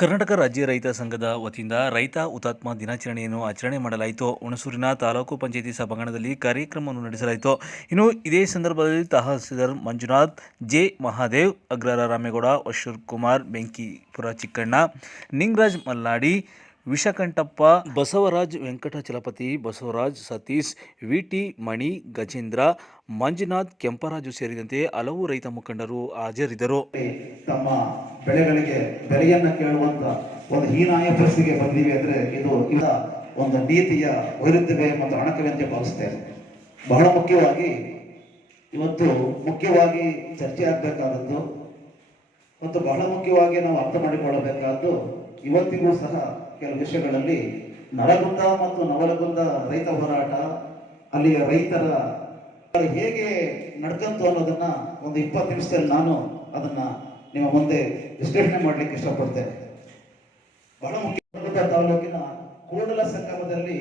ಕರ್ನಾಟಕ ರಾಜ್ಯ ರೈತ ಸಂಘದ ವತಿಯಿಂದ ರೈತ ಹುತಾತ್ಮ ದಿನಾಚರಣೆಯನ್ನು ಆಚರಣೆ ಮಾಡಲಾಯಿತು. ಹುಣಸೂರಿನ ತಾಲೂಕು ಪಂಚಾಯಿತಿ ಸಭಾಂಗಣದಲ್ಲಿ ಕಾರ್ಯಕ್ರಮವನ್ನು ನಡೆಸಲಾಯಿತು. ಇನ್ನು ಇದೇ ಸಂದರ್ಭದಲ್ಲಿ ತಹಸೀಲ್ದಾರ್ ಮಂಜುನಾಥ್, ಜೆ ಮಹಾದೇವ್, ಅಗ್ರಹಾರ ರಾಮೇಗೌಡ, ಅಶ್ವರ್ ಕುಮಾರ್, ಬೆಂಕಿಪುರ ಚಿಕ್ಕಣ್ಣ, ನಿಂಗರಾಜ್ ಮಲ್ಲಾಡಿ, ವಿಷಕಂಠಪ್ಪ, ಬಸವರಾಜ್, ವೆಂಕಟಚಲಪತಿ, ಬಸವರಾಜ್, ಸತೀಶ್, ವಿಟಿ, ಮಣಿ, ಗಜೇಂದ್ರ, ಮಂಜುನಾಥ್, ಕೆಂಪರಾಜು ಸೇರಿದಂತೆ ಹಲವು ರೈತ ಮುಖಂಡರು ಹಾಜರಿದ್ದರು. ತಮ್ಮ ಬೆಳೆಗಳಿಗೆ ಬೆಲೆಯನ್ನ ಕೇಳುವಂತ ಒಂದು ಹೀನಾಯ ಪರಿಸ್ಥಿತಿಗೆ ಬಂದಿವೆ ಅಂದ್ರೆ ಇದು ಒಂದು ನೀತಿಯ ವೈರುಧ್ಯವೇ ಮತ್ತು ಅಣಕವೇ ಅಂತ ಭಾವಿಸ್ತೇನೆ. ಬಹಳ ಮುಖ್ಯವಾಗಿ ಇವತ್ತು ಚರ್ಚೆ ಆಗಬೇಕಾದದ್ದು ಮತ್ತು ಬಹಳ ಮುಖ್ಯವಾಗಿ ನಾವು ಅರ್ಥ ಮಾಡಿಕೊಳ್ಳಬೇಕಾದ್ದು ಇವತ್ತಿಗೂ ಸಹ ಕೆಲವು ವಿಷಯಗಳಲ್ಲಿ ನಳಗುಂದ ಮತ್ತು ನವಲಗುಂದ ರೈತ ಹೋರಾಟ, ಅಲ್ಲಿಯ ರೈತರ ಹೇಗೆ ನಡ್ಕಂತು ಅನ್ನೋದನ್ನ ಒಂದು 20 ನಿಮಿಷದಲ್ಲಿ ನಾನು ಅದನ್ನ ನಿಮ್ಮ ಮುಂದೆ ವಿಶ್ಲೇಷಣೆ ಮಾಡ್ಲಿಕ್ಕೆ ಇಷ್ಟಪಡ್ತೇನೆ. ಬಹಳ ಮುಖ್ಯ ತಾಲೂಕಿನ ಕೂಡಲ ಸಂಗಮದಲ್ಲಿ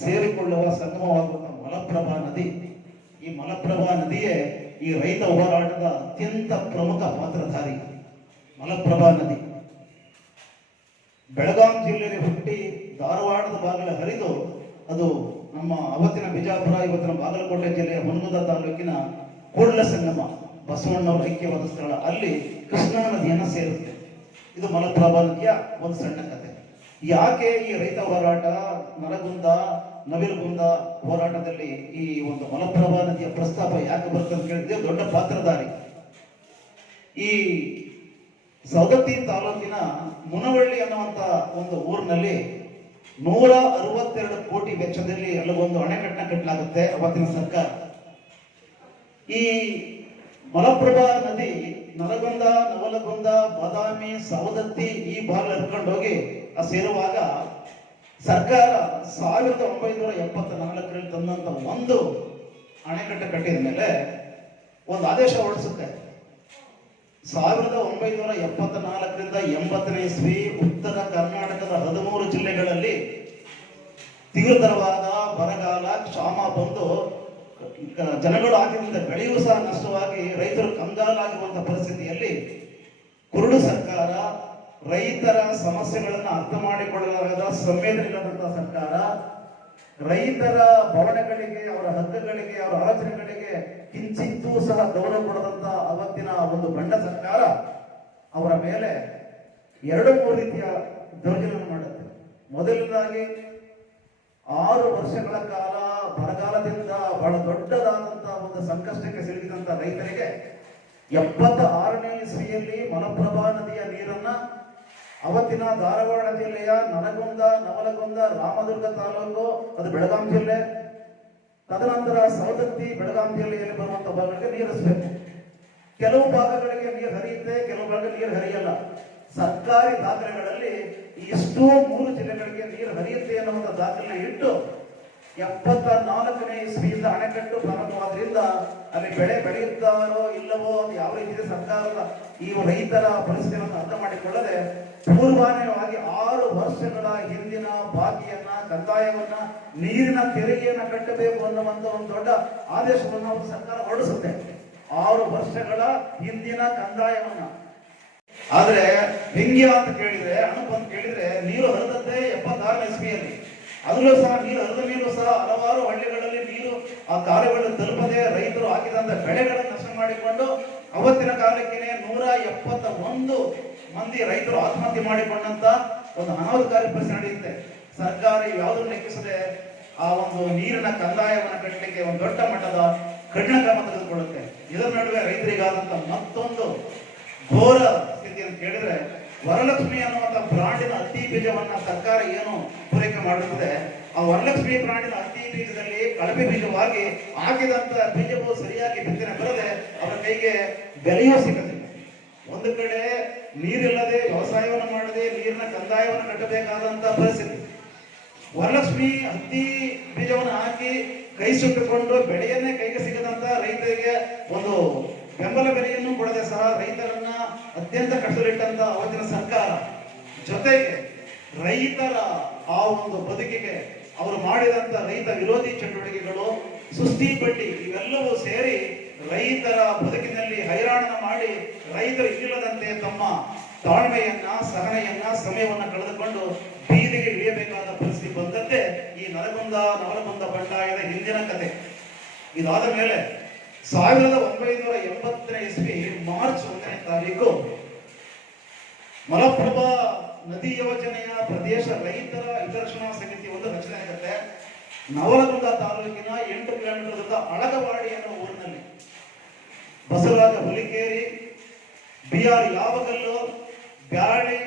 ಸೇರಿಕೊಳ್ಳುವ ಸಂಗಮವಾಗುವಂತಹ ಮಲಪ್ರಭಾ ನದಿ, ಈ ಮಲಪ್ರಭಾ ನದಿಯೇ ಈ ರೈತ ಹೋರಾಟದ ಅತ್ಯಂತ ಪ್ರಮುಖ ಪಾತ್ರಧಾರಿ. ಮಲಪ್ರಭಾ ನದಿ ಬೆಳಗಾಂ ಜಿಲ್ಲೆಯಲ್ಲಿ ಹುಟ್ಟಿ ಧಾರವಾಡದ ಬಾಗಿಲ ಹರಿದು ಅದು ನಮ್ಮ ಅವತ್ತಿನ ಬಿಜಾಪುರ, ಇವತ್ತಿನ ಬಾಗಲಕೋಟೆ ಜಿಲ್ಲೆಯ ಹುನಗುಂದ ತಾಲೂಕಿನ ಕೂಡಲ ಸಂಗಮ ಬಸವಣ್ಣವರ ಐಕ್ಯವಾದ ಸ್ಥಳ, ಅಲ್ಲಿ ಕೃಷ್ಣಾ ನದಿಯನ್ನ ಸೇರುತ್ತೆ. ಇದು ಮಲಪ್ರಭಾ ನದಿಯ ಒಂದು ಸಣ್ಣ ಕಥೆ. ಯಾಕೆ ಈ ರೈತ ಹೋರಾಟ ನರಗುಂದ ನವಿಲುಗುಂದ ಹೋರಾಟದಲ್ಲಿ ಈ ಒಂದು ಮಲಪ್ರಭಾ ನದಿಯ ಪ್ರಸ್ತಾಪ ಯಾಕೆ ಬರುತ್ತೆ ಅಂತ ಕೇಳಿದ್ರೆ, ದೊಡ್ಡ ಪಾತ್ರಧಾರಿ ಈ ಸವದತ್ತಿ ತಾಲೂಕಿನ ಮುನವಳ್ಳಿ ಅನ್ನುವಂತ ಒಂದು ಊರಿನಲ್ಲಿ 162 ಕೋಟಿ ವೆಚ್ಚದಲ್ಲಿ ಅಲ್ಲೊಂದು ಅಣೆಕಟ್ಟನ್ನ ಕಟ್ಟಲಾಗುತ್ತೆ ಅವತ್ತಿನ ಸರ್ಕಾರ. ಈ ಮಲಪ್ರಭಾ ನದಿ ನರಗುಂದ, ನವಲಗುಂದ, ಬಾದಾಮಿ, ಸವದತ್ತಿ ಈ ಭಾಗ ಹರ್ಕೊಂಡೋಗಿ ಸೇರುವಾಗ ಸರ್ಕಾರ 1974ರಲ್ಲಿ ತಂದಂತ ಒಂದು ಅಣೆಕಟ್ಟು ಕಟ್ಟಿದ ಮೇಲೆ ಒಂದು ಆದೇಶ ಹೊರಡಿಸುತ್ತೆ. 1974ರಿಂದ 80ನೇ ಇಸ್ವಿ ಉತ್ತರ ಕರ್ನಾಟಕದ 13 ಜಿಲ್ಲೆಗಳಲ್ಲಿ ತೀವ್ರತರವಾದ ಬರಗಾಲ, ಕ್ಷಾಮ ಬಂದು ಜನಗಳು ಆಗಿದ್ದರಿಂದ ಬೆಳೆಯೂ ಸಹ ನಷ್ಟವಾಗಿ ರೈತರು ಕಂಗಾಲಾಗಿರುವಂತಹ ಪರಿಸ್ಥಿತಿಯಲ್ಲಿ ಕುರುಡು ಸರ್ಕಾರ, ರೈತರ ಸಮಸ್ಯೆಗಳನ್ನು ಅರ್ಥ ಮಾಡಿಕೊಳ್ಳಲಾಗದ ಸಂವೇದನೆ ಇಲ್ಲದಂತಹ ಸರ್ಕಾರ, ರೈತರ ಭವನಗಳಿಗೆ, ಅವರ ಹಕ್ಕುಗಳಿಗೆ, ಅವರ ಆಲೋಚನೆಗಳಿಗೆ ಕಿಂಚಿತ್ತೂ ಸಹ ಗೌರವ ಕೊಡದಂತ ಅವತ್ತಿನ ಒಂದು ಗಂಡ ಸರ್ಕಾರ ಅವರ ಮೇಲೆ 2-3 ರೀತಿಯ ದೌರ್ಜನ್ಯ ಮಾಡುತ್ತೆ. ಮೊದಲನೇದಾಗಿ 6 ವರ್ಷಗಳ ಕಾಲ ಬರಗಾಲದಿಂದ ಬಹಳ ದೊಡ್ಡದಾದಂತಹ ಒಂದು ಸಂಕಷ್ಟಕ್ಕೆ ಸಿಲುಕಿದಂತ ರೈತರಿಗೆ 76ನೇ ಇಸ್ವಿಯಲ್ಲಿ ಮಲಪ್ರಭಾ ನದಿಯ ನೀರನ್ನ ಅವತ್ತಿನ ಧಾರವಾಡ ಜಿಲ್ಲೆಯ ನರಗುಂದ, ನವಲಗುಂದ, ರಾಮದುರ್ಗ ತಾಲೂಕು, ಅದು ಬೆಳಗಾಂ ಜಿಲ್ಲೆ, ತದನಂತರ ಸವದತ್ತಿ ಬೆಳಗಾಂ ಜಿಲ್ಲೆಯಲ್ಲಿ ಬರುವಂತಹ ಭಾಗಗಳಿಗೆ ನೀರಿಸಬೇಕು. ಕೆಲವು ಭಾಗಗಳಿಗೆ ನೀರು ಹರಿಯುತ್ತೆ, ಕೆಲವು ಭಾಗಗಳಿಗೆ ನೀರು ಹರಿಯಲ್ಲ. ಸರ್ಕಾರಿ ದಾಖಲೆಗಳಲ್ಲಿ ಇಷ್ಟು 3 ಜಿಲ್ಲೆಗಳಿಗೆ ನೀರು ಹರಿಯುತ್ತೆ ಅನ್ನುವಂಥ ದಾಖಲೆ ಇಟ್ಟು 74ನೇ ಇಸ್ವಿಯಿಂದ ಅಣೆಕಟ್ಟು ಪ್ರಾರಂಭವಾದ್ರಿಂದ ಅಲ್ಲಿ ಬೆಳೆ ಬೆಳೆಯುತ್ತಾರೋ ಇಲ್ಲವೋ ಅದು ಯಾವ ರೀತಿ ಸರ್ಕಾರದ ಈ ರೈತರ ಪರಿಸ್ಥಿತಿಯನ್ನು ಅರ್ಥ ಮಾಡಿಕೊಳ್ಳದೆ ಪೂರ್ವಾನ್ಯವಾಗಿ 6 ವರ್ಷಗಳ ಹಿಂದಿನ ಬಾಕಿಯನ್ನ, ಕಂದಾಯವನ್ನ, ನೀರಿನ ತೆರಿಗೆಯನ್ನ ಕಟ್ಟಬೇಕು ಅನ್ನುವಂತ ಒಂದು ದೊಡ್ಡ ಆದೇಶವನ್ನು ಒಂದು ಸರ್ಕಾರ ಹೊರಡಿಸುತ್ತೆ. 6 ವರ್ಷಗಳ ಹಿಂದಿನ ಕಂದಾಯವನ್ನ. ಆದ್ರೆ ಹೆಂಗ್ಯ ಅಂತ ಕೇಳಿದ್ರೆ, ಅಣುಪ್ ಅಂತ ಕೇಳಿದ್ರೆ, ನೀರು ಹರಿದದ್ದೇ 76ನೇ ಇಸ್ವಿಯಲ್ಲಿ. ಅದರಲ್ಲೂ ಸಹ ನೀರು ಹರಿದ ನೀರು ಸಹ ಹಲವಾರು ಹಳ್ಳಿಗಳಲ್ಲಿ ನೀರು ಆ ಕಾಲುಗಳನ್ನು ತಲುಪದೆ ರೈತರು ಹಾಕಿದಂತ ಬೆಳೆಗಳನ್ನು ನಷ್ಟ ಮಾಡಿಕೊಂಡು ಅವತ್ತಿನ ಕಾಲಕ್ಕೆ 171 ಮಂದಿ ರೈತರು ಆತ್ಮಹತ್ಯೆ ಮಾಡಿಕೊಂಡಂತ ಒಂದು ಅನಾಹುತಕಾರಿ ಪರಿಸ್ಥಿತಿ ನಡೆಯುತ್ತೆ. ಸರ್ಕಾರ ಯಾವುದನ್ನು ಲೆಕ್ಕಿಸದೆ ಆ ಒಂದು ನೀರಿನ ಕಂದಾಯವನ್ನು ಕಟ್ಟಲಿಕ್ಕೆ ಒಂದು ದೊಡ್ಡ ಮಟ್ಟದ ಕಠಿಣ ಕ್ರಮ ತೆಗೆದುಕೊಳ್ಳುತ್ತೆ. ಇದರ ನಡುವೆ ರೈತರಿಗಾದಂತ ಮತ್ತೊಂದು ಘೋರ ಸ್ಥಿತಿ ಅಂತ ಕೇಳಿದ್ರೆ, ವರಲಕ್ಷ್ಮಿ ಅನ್ನುವಂಥ ಬ್ರಾಂಡಿನ ಹತ್ತಿ ಬೀಜವನ್ನ ಸರ್ಕಾರ ಏನು ಪೂರೈಕೆ ಮಾಡುತ್ತದೆ, ಆ ವರಲಕ್ಷ್ಮಿ ಬ್ರಾಂಡಿನ ಹತ್ತಿ ಬೀಜದಲ್ಲಿ ಕಳಪೆ ಬೀಜವಾಗಿ ಹಾಕಿದಂತ ಬೀಜವು ಸರಿಯಾಗಿ ಬಿತ್ತನೆ ಬರದೆ ಅವರ ಕೈಗೆ ಬೆಲೆಯೂ ಸಿಗಲಿಲ್ಲ. ಒಂದು ಕಡೆ ನೀರಿಲ್ಲದೆ ವ್ಯವಸಾಯವನ್ನು ಮಾಡದೆ ನೀರಿನ ಕಂದಾಯವನ್ನು ಕಟ್ಟಬೇಕಾದಂತ ಪರಿಸ್ಥಿತಿ. ವರಲಕ್ಷ್ಮಿ ಹತ್ತಿ ಬೀಜವನ್ನು ಹಾಕಿ ಕೈ ಸುಟ್ಟುಕೊಂಡು ಬೆಳೆಯನ್ನೇ ಕೈಗೆ ಸಿಗದಂತ ರೈತರಿಗೆ ಒಂದು ಬೆಂಬಲ ಬೆಲೆಯನ್ನು ಕೊಡದೆ ಸಹ ರೈತರನ್ನ ಅತ್ಯಂತ ಕಷ್ಟದಲ್ಲಿಟ್ಟಂತ ಅವತ್ತಿನ ಸರ್ಕಾರ, ಜೊತೆಗೆ ರೈತರ ಆ ಒಂದು ಬದುಕಿಗೆ ಅವರು ಮಾಡಿದಂತ ರೈತ ವಿರೋಧಿ ಚಟುವಟಿಕೆಗಳು, ಸುಸ್ತಿ ಬಡ್ಡಿ ಇವೆಲ್ಲವೂ ಸೇರಿ ರೈತರ ಬದುಕಿನಲ್ಲಿ ಹೈರಾಣ ಮಾಡಿ ರೈತರು ಇಲ್ಲದಂತೆ ತಮ್ಮ ತಾಳ್ಮೆಯನ್ನ, ಸಹನೆಯನ್ನ, ಸಮಯವನ್ನ ಕಳೆದುಕೊಂಡು ಬೀದಿಗೆ ಇಳಿಯಬೇಕಾದ ಪರಿಸ್ಥಿತಿ ಬಂದದ್ದೇ ಈ ನವಲಗುಂದ ಬಂಡಾಯದ ಹಿಂದಿನ ಕತೆ. ಇದಾದ ಮೇಲೆ 1980ನೇ ಇಸ್ವಿ ಮಾರ್ಚ್ 1ನೇ ತಾರೀಕು ಮಲಪ್ರಭಾ ನದಿ ಯೋಜನೆಯ ಪ್ರದೇಶ ರೈತರ ಹಿತರಕ್ಷಣಾ ಸಮಿತಿ ಒಂದು ರಚನೆ ಆಗುತ್ತೆ. ನವಲಗುಂದ ತಾಲೂಕಿನ 8 ಕಿಲೋಮೀಟರ್ ದೂರದ ಅಳಗವಾಡಿ ಅನ್ನೋ ಊರಿನಲ್ಲಿ ಬಸವರಾಜ ಹುಲಿಕೇರಿ, BR ಯಾವಗಲ್ಲು, ಬ್ಯಾಳಿ,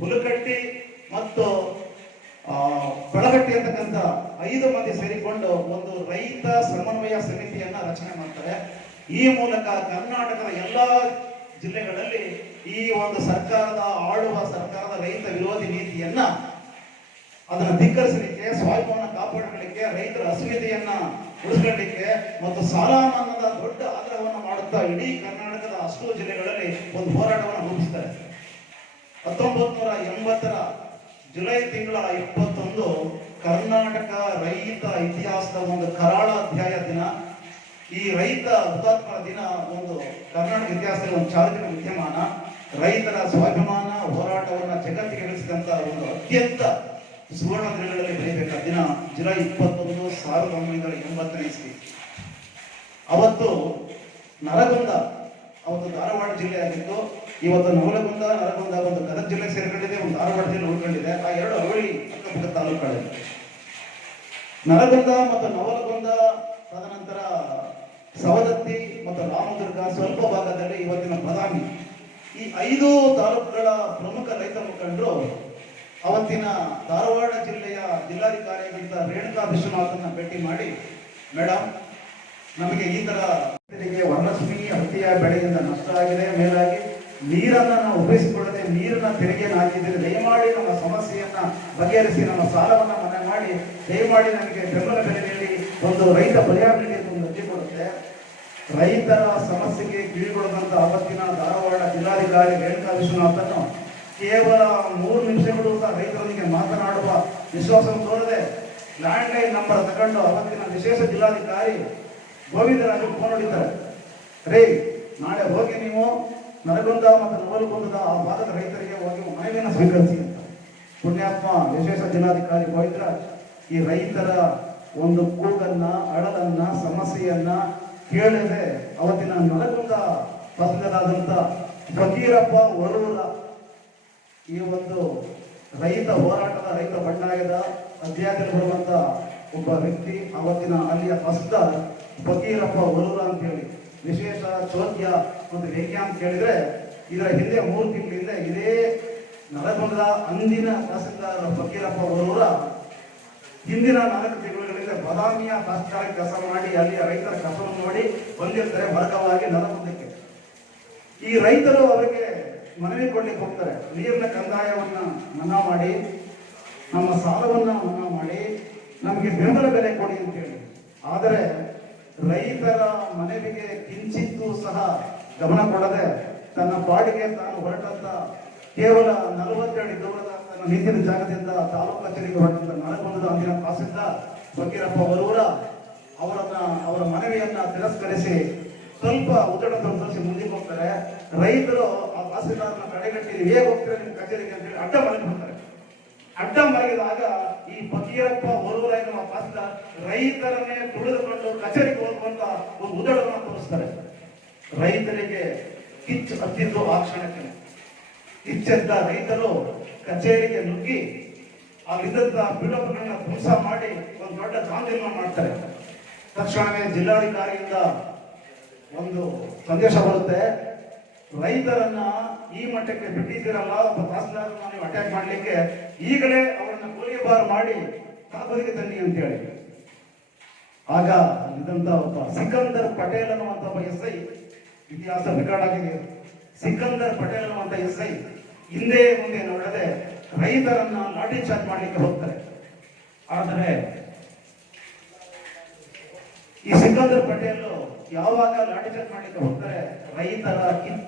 ಹುಲಕಟ್ಟಿ ಮತ್ತು ಬೆಳಗಟ್ಟಿ ಅಂತಕ್ಕಂಥ 5 ಮಂದಿ ಸೇರಿಕೊಂಡು ಒಂದು ರೈತ ಸಮನ್ವಯ ಸಮಿತಿಯನ್ನ ರಚನೆ ಮಾಡ್ತಾರೆ. ಈ ಮೂಲಕ ಕರ್ನಾಟಕದ ಎಲ್ಲಾ ಜಿಲ್ಲೆಗಳಲ್ಲಿ ಈ ಒಂದು ಆಳುವ ಸರ್ಕಾರದ ರೈತ ವಿರೋಧಿ ನೀತಿಯನ್ನ ಅದನ್ನು ಧಿಕ್ಕರಿಸಲಿಕ್ಕೆ, ಸ್ವಾಭಿಮಾನ ಕಾಪಾಡಿಕೊಳ್ಳಿಕ್ಕೆ, ರೈತರ ಅಸ್ಮಿತೆಯನ್ನ ಉಳಿಸ್ಕೊಳ್ಳಿಕ್ಕೆ ಮತ್ತು ಸಾಲ ಮನ್ನಾದ ದೊಡ್ಡ ಆಗ್ರಹವನ್ನು ಮಾಡುತ್ತಾ ಇಡೀ ಕರ್ನಾಟಕದ ಅಷ್ಟು ಜಿಲ್ಲೆಗಳಲ್ಲಿ ಒಂದು ಹೋರಾಟವನ್ನು ರೂಪಿಸ್ತಾರೆ. 1980ರ ಜುಲೈ ತಿಂಗಳ 21 ಕರ್ನಾಟಕ ರೈತ ಇತಿಹಾಸದ ಒಂದು ಕರಾಳ ಅಧ್ಯಾಯ ದಿನ. ಈ ರೈತ ಹುತಾತ್ಮರ ದಿನ ಒಂದು ಕರ್ನಾಟಕ ಇತಿಹಾಸದಲ್ಲಿ ಒಂದು ಚಾರಿತ್ರಿಕ ವಿದ್ಯಮಾನ. ರೈತರ ಸ್ವಾಭಿಮಾನ ಹೋರಾಟವನ್ನು ಜಗತ್ತಿಗೆ ಇಳಿಸಿದಂತ ಒಂದು ಅತ್ಯಂತ ಸುವರ್ಣ ದಿನಗಳಲ್ಲಿ ಬರೀಬೇಕಾದ ದಿನ ಜುಲೈ 21, 1980ನೇ ಇಸ್ವಿ. ಅವತ್ತು ನರಗುಂದ, ಅವತ್ತು ಧಾರವಾಡ ಜಿಲ್ಲೆ ಆಗಿತ್ತು. ಇವತ್ತು ನರಗುಂದ ಒಂದು ಗದಗ ಜಿಲ್ಲೆ ಸೇರ್ಕೊಂಡಿದೆ, ಒಂದು ಧಾರವಾಡ ಜಿಲ್ಲೆ ಉಳ್ಕೊಂಡಿದೆ. ಆ 2 ಅವಳಿ ಅಕ್ಕಪಕ್ಕ ತಾಲೂಕುಗಳಲ್ಲಿ ನರಗುಂದ ಮತ್ತು ನವಲಗುಂದ, ತದನಂತರ ಸವದತ್ತಿ ಮತ್ತು ರಾಮದುರ್ಗ, ಸ್ವಲ್ಪ ಭಾಗದಲ್ಲಿ ಇವತ್ತಿನ ಬದಾಮಿ, ಈ 5 ತಾಲೂಕುಗಳ ಪ್ರಮುಖ ರೈತ ಮುಖಂಡರು ಅವತ್ತಿನ ಧಾರವಾಡ ಜಿಲ್ಲೆಯ ಜಿಲ್ಲಾಧಿಕಾರಿಯಾಗಿದ್ದ ರೇಣುಕಾ ವಿಶ್ವನಾಥನ್ನ ಭೇಟಿ ಮಾಡಿ, ಮೇಡಮ್, ನಮಗೆ ಈ ತರ ವರಲಕ್ಷ್ಮಿ ಹತ್ತಿಯ ಬೆಳೆಯಿಂದ ನಷ್ಟ ಆಗಿದೆ, ಮೇಲಾಗಿ ನೀರನ್ನ ನಾವು ಉಪಯೋಗಿಸಿಕೊಳ್ಳದೆ ನೀರನ್ನ ತೆರಿಗೆಯನ್ನು ಹಾಕಿದ್ದೀರಿ, ದಯಮಾಡಿ ನಮ್ಮ ಸಮಸ್ಯೆಯನ್ನ ಬಗೆಹರಿಸಿ, ನಮ್ಮ ಸಾಲವನ್ನ ಮನ್ನಾ ಮಾಡಿ, ದಯಮಾಡಿ ನಮಗೆ ಬೆಂಬಲ ಬೆಲೆ ನೀಡಿ, ಒಂದು ರೈತ ಪರಿಹಾರ ನೀಡಿ ಅಂತ ಒಂದು ಅರ್ಜಿ ಕೊಡುತ್ತೆ. ರೈತರ ಸಮಸ್ಯೆಗೆ ಕಿವಿಗೊಡದಂತ ಅವತ್ತಿನ ಧಾರವಾಡ ಜಿಲ್ಲಾಧಿಕಾರಿ ರೇಣುಕಾ ವಿಶ್ವನಾಥನ್ನು ಕೇವಲ 3 ನಿಮಿಷಗಳು ಸಹ ರೈತರೊಂದಿಗೆ ಮಾತನಾಡುವ ವಿಶ್ವಾಸ ತೋರದೆ ಲ್ಯಾಂಡ್ಲೈನ್ ನಂಬರ್ ತಗೊಂಡು ಅವತ್ತಿನ ವಿಶೇಷ ಜಿಲ್ಲಾಧಿಕಾರಿ ಗೋವಿಂದರಾಜು ಫೋನ್ ಹೊಡಿತಾರೆ. ರೇ, ನಾಳೆ ಹೋಗಿ ನೀವು ನರಗುಂದ ಮತ್ತು ನವಲಗುಂದದ ಆ ಭಾಗದ ರೈತರಿಗೆ ಹೋಗಿ ಮನವಿಯನ್ನು ಸ್ವೀಕರಿಸಿ ಅಂತ. ಪುಣ್ಯಾತ್ಮ ವಿಶೇಷ ಜಿಲ್ಲಾಧಿಕಾರಿ ಗೋವಿಂದರಾಜ್ ಈ ರೈತರ ಒಂದು ಕೂಗನ್ನ, ಅಳಲನ್ನ, ಸಮಸ್ಯೆಯನ್ನ ಕೇಳದೆ ಅವತ್ತಿನ ನರಗುಂದ ತಹಸೀಲ್ದಾರಾದಂತ ಫಕೀರಪ್ಪ ವರೂರ ಈ ಒಂದು ರೈತ ಹೋರಾಟದ, ರೈತ ಬಂಡಾಯದ ಅಧ್ಯಾಯದಲ್ಲಿ ಬರುವಂತ ಒಬ್ಬ ವ್ಯಕ್ತಿ, ಅವತ್ತಿನ ಅಲ್ಲಿಯ ತಹಸೀಲ್ದಾರ್ ಫಕೀರಪ್ಪ ವರೂರ ಅಂತ ಹೇಳಿ ವಿಶೇಷ ಚೋದ್ಯ ಮತ್ತು ವ್ಯಾಖ್ಯ ಅಂತ ಕೇಳಿದ್ರೆ, ಇದರ ಹಿಂದೆ 3 ತಿಂಗಳ ಹಿಂದೆ ಇದೇ ನರಗುಂದದ ಅಂದಿನ ತಹಸೀಲ್ದಾರ್ ಫಕೀರಪ್ಪ ವರೂರ ಹಿಂದಿನ 4 ತಿಂಗಳುಗಳಿಂದ ಬದಾಮಿಯ ತಹಸೀಲ್ದಾರ್ ಕೆಲಸ ಮಾಡಿ ಅಲ್ಲಿಯ ರೈತರ ಕಸವನ್ನು ನೋಡಿ ಬಂದಿರ್ತಾರೆ ವರ್ಗವಾಗಿ ನರಗುಂದಕ್ಕೆ. ಈ ರೈತರು ಅವರಿಗೆ ಮನವಿ ಕೊಡ್ಲಿಕ್ಕೆ ಹೋಗ್ತಾರೆ, ನೀರಿನ ಕಂದಾಯವನ್ನ ಮನ್ನಾ ಮಾಡಿ, ನಮ್ಮ ಸಾಲವನ್ನ ಮನ್ನಾ ಮಾಡಿ, ನಮಗೆ ಬೆಂಬಲ ಬೆಲೆ ಕೊಡಿ ಅಂತೇಳಿ. ಆದರೆ ರೈತರ ಮನವಿಗೆ ಕಿಂಚಿತ್ತೂ ಸಹ ಗಮನ ಕೊಡದೆ ತನ್ನ ಪಾಡಿಗೆ ತಾನು ಹೊರಟಂತ ಕೇವಲ 40 ಅಡಿ ದೂರದ ತನ್ನ ನಿಂತಿನ ಜಾಗದಿಂದ ತಾಲೂಕು ಕಚೇರಿಗೆ ಹೊರಟಂತ ನರಗುಂದದ ಅಂದಿನ ತಹಸೀಲ್ದಾರ್ ಫಕೀರಪ್ಪ ವರೂರ ಅವರ ಮನವಿಯನ್ನ ತಿರಸ್ಕರಿಸಿ ಸ್ವಲ್ಪ ಉದ್ದಡ ತೋರಿಸಿ ಮುಂದಕ್ಕೆ ಹೋಗ್ತಾರೆ. ರೈತರು ಆ ತಹಸೀಲ್ದಾರ್ನ ಕಡೆಗಟ್ಟಿ ಹೇಗೆ ಹೋಗ್ತಾರೆ ನಿಮ್ಮ ಕಚೇರಿಗೆ ಅಂತೇಳಿ ಅಡ್ಡ ಮಲಗಿ ಹೋಗ್ತಾರೆ. ಅಡ್ಡ ಮಲಗಿದಾಗ ಈ ಫಕೀರಪ್ಪ ವರೂರ ಎನ್ನುವ ತಹಸೀಲ್ದಾರ್ ರೈತರನ್ನೇ ತುಳಿದುಕೊಂಡು ಕಚೇರಿಗೆ ಹೋಗುವಂತ ಒಂದು ಉದ್ದಡವನ್ನು ತೋರಿಸ್ತಾರೆ. ರೈತರಿಗೆ ಕಿಚ್ಚು ಹತ್ತಿದ್ದು ಆ ಕ್ಷಣಕ್ಕೆ. ಕಿಚ್ಚೆದ್ದ ರೈತರು ಕಚೇರಿಗೆ ನುಗ್ಗಿ ಅಲ್ಲಿದ್ದಂತ ಬಿಡೋಪಗಳನ್ನ ಧ್ವಂಸ ಮಾಡಿ ಒಂದು ದೊಡ್ಡ ದಾಂಧಲೆ ಮಾಡ್ತಾರೆ. ತಕ್ಷಣವೇ ಜಿಲ್ಲಾಧಿಕಾರಿಯಿಂದ ಒಂದು ಸಂದೇಶ ಬರುತ್ತೆ, ರೈತರನ್ನ ಈ ಮಟ್ಟಕ್ಕೆ ಬಿಟ್ಟಿದ್ದೀರಲ್ಲ, ಒಬ್ಬ ತಹಸೀಲ್ದಾರನ್ನ ನೀವು ಅಟ್ಯಾಕ್ ಮಾಡ್ಲಿಕ್ಕೆ ಈಗಲೇ ಅವರನ್ನ ಗೋಲಿಬಾರ್ ಮಾಡಿ ತಾಬೂರಿಗೆ ತನ್ನಿ ಅಂತೇಳಿ. ಆಗ ಇದಂತ ಒಬ್ಬ ಸಿಕಂದರ್ ಪಟೇಲ್ ಅನ್ನುವಂತ ಒಬ್ಬ SI, ಇತಿಹಾಸ ರೆಕಾರ್ಡ್ ಆಗಿದೆ. ಸಿಕಂದರ್ ಪಟೇಲ್ ಅನ್ನುವಂತ SI ಹಿಂದೆ ಮುಂದೆ ನೋಡದೆ ರೈತರನ್ನ ಲಾಠಿ ಚಾರ್ಜ್ ಮಾಡ್ಲಿಕ್ಕೆ ಹೋಗ್ತಾರೆ. ಆದರೆ ಈ ಸಿಕಂದರ್ ಪಟೇಲ್ ಯಾವಾಗ ಲಾಠಿ ಚಾರ್ಜ್ ಮಾಡ್ಲಿಕ್ಕೆ ಹೋಗ್ತಾರೆ, ರೈತರ